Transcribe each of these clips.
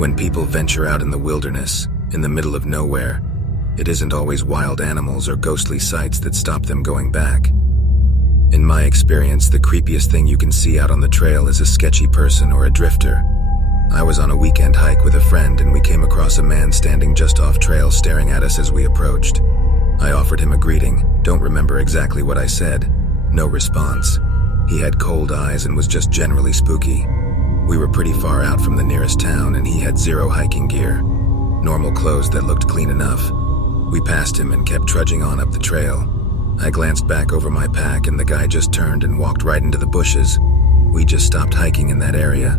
When people venture out in the wilderness, in the middle of nowhere, it isn't always wild animals or ghostly sights that stop them going back. In my experience, the creepiest thing you can see out on the trail is a sketchy person or a drifter. I was on a weekend hike with a friend and we came across a man standing just off trail staring at us as we approached. I offered him a greeting, don't remember exactly what I said. No response. He had cold eyes and was just generally spooky. We were pretty far out from the nearest town and he had zero hiking gear. Normal clothes that looked clean enough. We passed him and kept trudging on up the trail. I glanced back over my pack and the guy just turned and walked right into the bushes. We just stopped hiking in that area.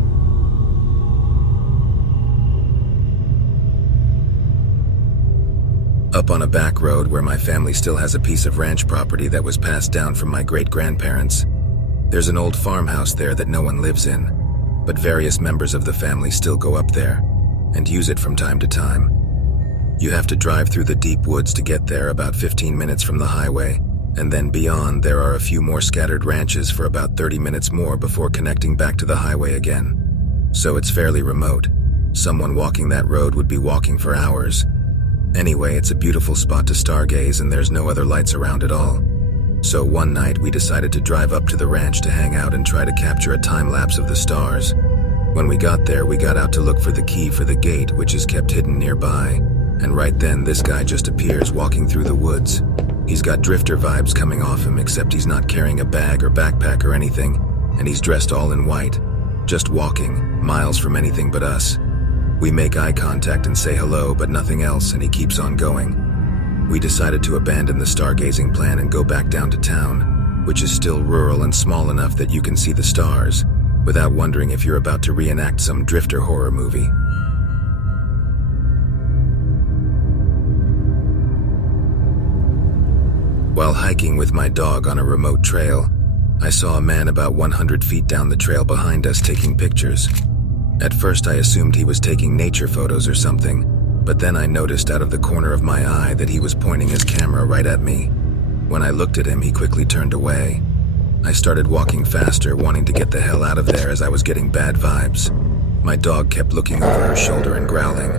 Up on a back road where my family still has a piece of ranch property that was passed down from my great-grandparents. There's an old farmhouse there that no one lives in, but various members of the family still go up there and use it from time to time. You have to drive through the deep woods to get there, about 15 minutes from the highway, and then beyond there are a few more scattered ranches for about 30 minutes more before connecting back to the highway again. So it's fairly remote. Someone walking that road would be walking for hours. Anyway, it's a beautiful spot to stargaze and there's no other lights around at all. So one night we decided to drive up to the ranch to hang out and try to capture a time-lapse of the stars. When we got there, we got out to look for the key for the gate, which is kept hidden nearby. And right then, this guy just appears walking through the woods. He's got drifter vibes coming off him, except he's not carrying a bag or backpack or anything, and he's dressed all in white. Just walking, miles from anything but us. We make eye contact and say hello, but nothing else, and he keeps on going. We decided to abandon the stargazing plan and go back down to town, which is still rural and small enough that you can see the stars, without wondering if you're about to reenact some drifter horror movie. While hiking with my dog on a remote trail, I saw a man about 100 feet down the trail behind us taking pictures. At first I assumed he was taking nature photos or something, but then I noticed out of the corner of my eye that he was pointing his camera right at me. When I looked at him, he quickly turned away. I started walking faster, wanting to get the hell out of there as I was getting bad vibes. My dog kept looking over her shoulder and growling.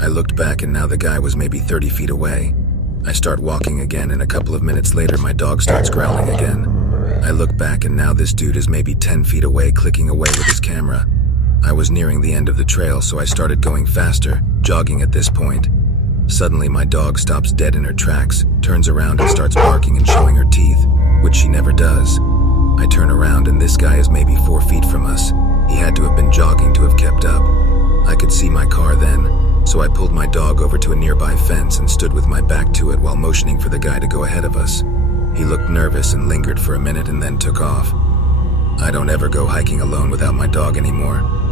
I looked back and now the guy was maybe 30 feet away. I start walking again and a couple of minutes later my dog starts growling again. I look back and now this dude is maybe 10 feet away, clicking away with his camera. I was nearing the end of the trail, so I started going faster, jogging at this point. Suddenly my dog stops dead in her tracks, turns around and starts barking and showing her teeth, which she never does. I turn around and this guy is maybe 4 feet from us. He had to have been jogging to have kept up. I could see my car then, so I pulled my dog over to a nearby fence and stood with my back to it while motioning for the guy to go ahead of us. He looked nervous and lingered for a minute and then took off. I don't ever go hiking alone without my dog anymore.